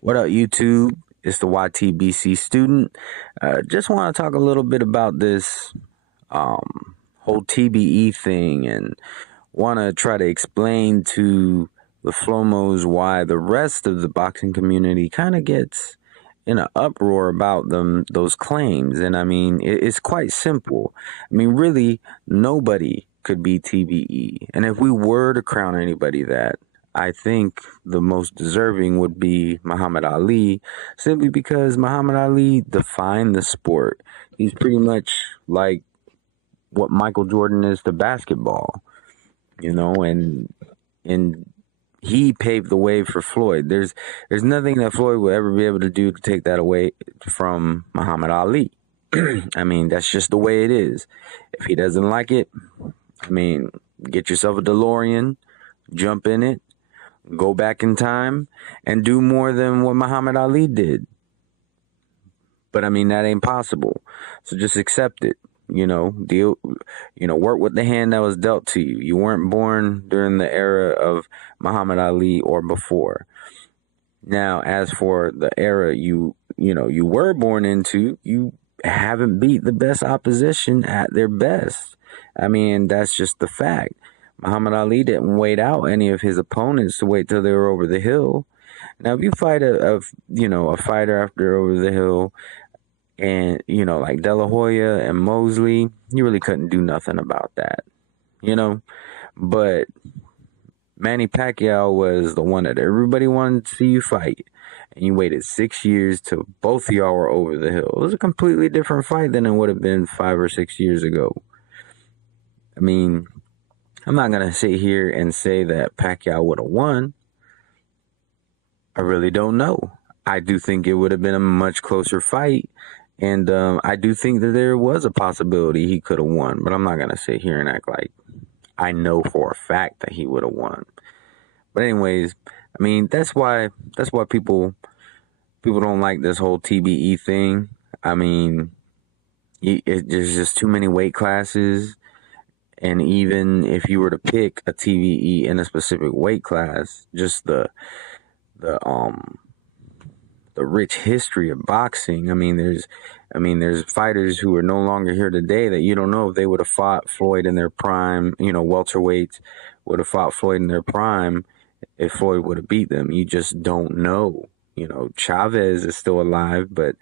What up, YouTube? It's the YTBC student. Just want to talk a little bit about this whole TBE thing and want to try to explain to the Flomos why the rest of the boxing community kind of gets in an uproar about those claims. And I mean, it's quite simple. I mean, really, nobody could be TBE. And if we were to crown anybody that, I think the most deserving would be Muhammad Ali, simply because Muhammad Ali defined the sport. He's pretty much like what Michael Jordan is to basketball, and he paved the way for Floyd. There's nothing that Floyd will ever be able to do to take that away from Muhammad Ali. I mean, that's just the way it is. If he doesn't like it, I mean, get yourself a DeLorean, jump in it, go back in time, and do more than what Muhammad Ali did. But I mean, that ain't possible. So just accept it. Work with the hand that was dealt to you. You weren't born during the era of Muhammad Ali or before. Now, as for the era you were born into, you haven't beat the best opposition at their best. I mean, that's just the fact. Muhammad Ali didn't wait out any of his opponents to wait till they were over the hill. Now, if you fight a fighter after over the hill, and like De La Hoya and Mosley, you really couldn't do nothing about that, But Manny Pacquiao was the one that everybody wanted to see you fight, and you waited 6 years till both of y'all were over the hill. It was a completely different fight than it would have been 5 or 6 years ago. I mean, I'm not gonna sit here and say that Pacquiao would have won. I really don't know. I do think it would have been a much closer fight. And I do think that there was a possibility he could have won, but I'm not going to sit here and act like I know for a fact that he would have won. But anyways, I mean, that's why people don't like this whole TBE thing. I mean, there's just too many weight classes. And even if you were to pick a TBE in a specific weight class, just the rich history of boxing. I mean, there's fighters who are no longer here today that you don't know if they would have fought Floyd in their prime. Welterweights would have fought Floyd in their prime if Floyd would have beat them. You just don't know. Chavez is still alive, but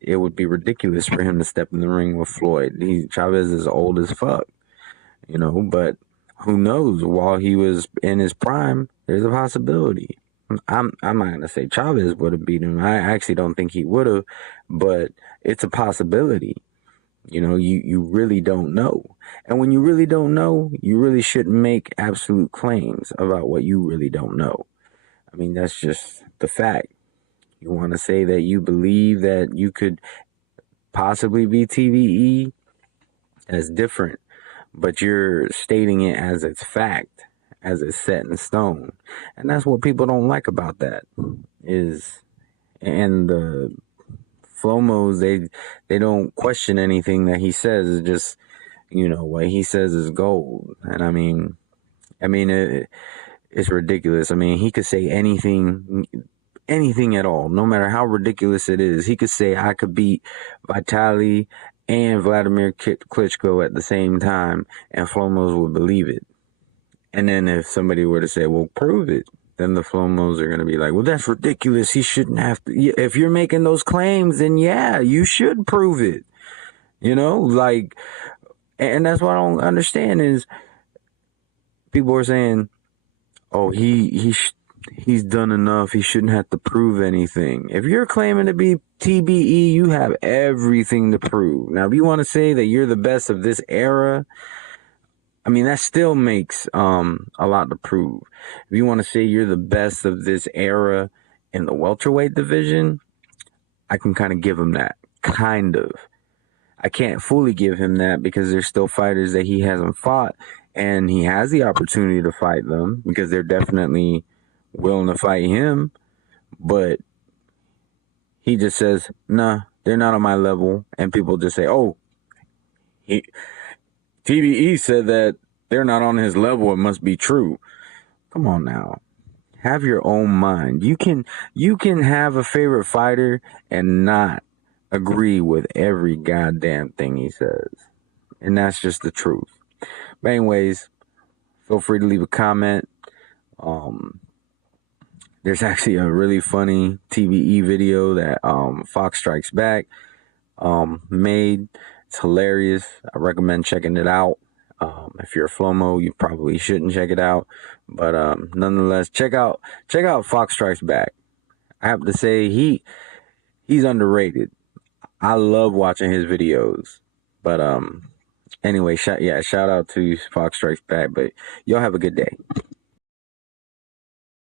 it would be ridiculous for him to step in the ring with Floyd. Chavez is old as fuck, but who knows? While he was in his prime, there's a possibility. I'm not gonna say Chavez would have beat him. I actually don't think he would have, but it's a possibility. You really don't know. And when you really don't know, you really shouldn't make absolute claims about what you really don't know. I mean, that's just the fact. You want to say that you believe that you could possibly be TBE, that's different. But you're stating it as it's fact, as it's set in stone. And that's what people don't like about that and the Flomos, they don't question anything that he says. It's just, what he says is gold. And I mean, it's ridiculous. I mean, he could say anything at all, no matter how ridiculous it is. He could say, I could beat Vitaly and Vladimir Klitschko at the same time, and Flomos would believe it. And then if somebody were to say, well, prove it, then the Flomos are going to be like, well, that's ridiculous. He shouldn't have to. If you're making those claims, then yeah, you should prove it. And that's what I don't understand is people are saying, oh, he's done enough. He shouldn't have to prove anything. If you're claiming to be TBE, you have everything to prove. Now, if you want to say that you're the best of this era, I mean, that still makes a lot to prove. If you want to say you're the best of this era in the welterweight division, I can kind of give him that. Kind of. I can't fully give him that because there's still fighters that he hasn't fought, and he has the opportunity to fight them because they're definitely willing to fight him. But he just says, nah, they're not on my level. And people just say, oh, TBE said that they're not on his level. It must be true. Come on now. Have your own mind. You can have a favorite fighter and not agree with every goddamn thing he says. And that's just the truth. But anyways, feel free to leave a comment. There's actually a really funny TBE video that Fox Strikes Back made. It's hilarious. I recommend checking it out. If you're a FLOMO, you probably shouldn't check it out. But nonetheless, check out Fox Strikes Back. I have to say he's underrated. I love watching his videos. But anyway, shout out to Fox Strikes Back. But y'all have a good day.